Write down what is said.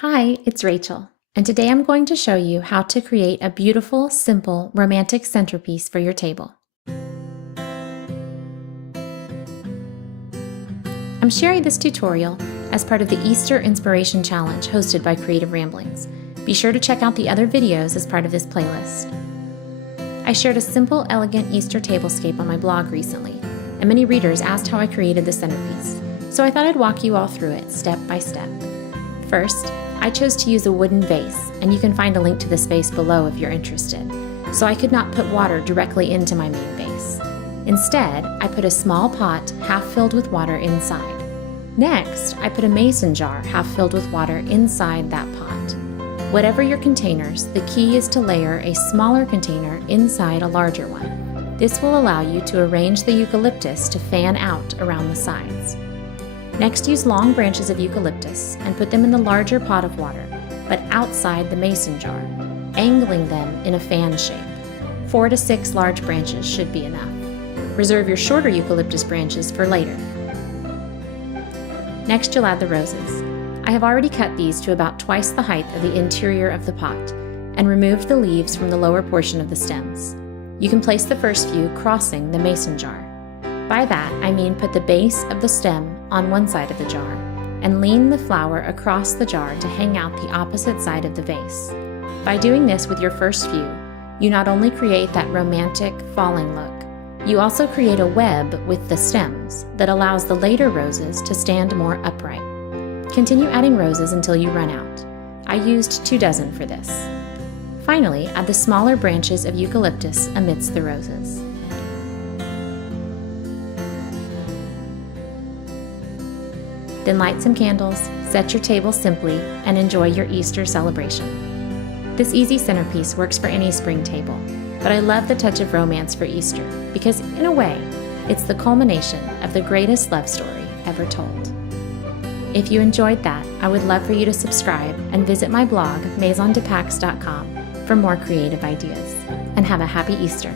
Hi, it's Rachel, and today I'm going to show you how to create a beautiful, simple, romantic centerpiece for your table. I'm sharing this tutorial as part of the Easter Inspiration Challenge hosted by Creative Ramblings. Be sure to check out the other videos as part of this playlist. I shared a simple, elegant Easter tablescape on my blog recently, and many readers asked how I created the centerpiece, so I thought I'd walk you all through it step by step. First, I chose to use a wooden vase, and you can find a link to this vase below if you're interested, so I could not put water directly into my main vase. Instead, I put a small pot half filled with water inside. Next, I put a mason jar half filled with water inside that pot. Whatever your containers, the key is to layer a smaller container inside a larger one. This will allow you to arrange the eucalyptus to fan out around the sides. Next, use long branches of eucalyptus and put them in the larger pot of water, but outside the mason jar, angling them in a fan shape. 4 to 6 large branches should be enough. Reserve your shorter eucalyptus branches for later. Next, you'll add the roses. I have already cut these to about twice the height of the interior of the pot and removed the leaves from the lower portion of the stems. You can place the first few crossing the mason jar. By that, I mean put the base of the stem on one side of the jar and lean the flower across the jar to hang out the opposite side of the vase. By doing this with your first few, you not only create that romantic falling look, you also create a web with the stems that allows the later roses to stand more upright. Continue adding roses until you run out. I used 2 dozen for this. Finally, add the smaller branches of eucalyptus amidst the roses. Then light some candles, set your table simply, and enjoy your Easter celebration. This easy centerpiece works for any spring table, but I love the touch of romance for Easter because, in a way, it's the culmination of the greatest love story ever told. If you enjoyed that, I would love for you to subscribe and visit my blog, maisondepax.com, for more creative ideas. And have a happy Easter!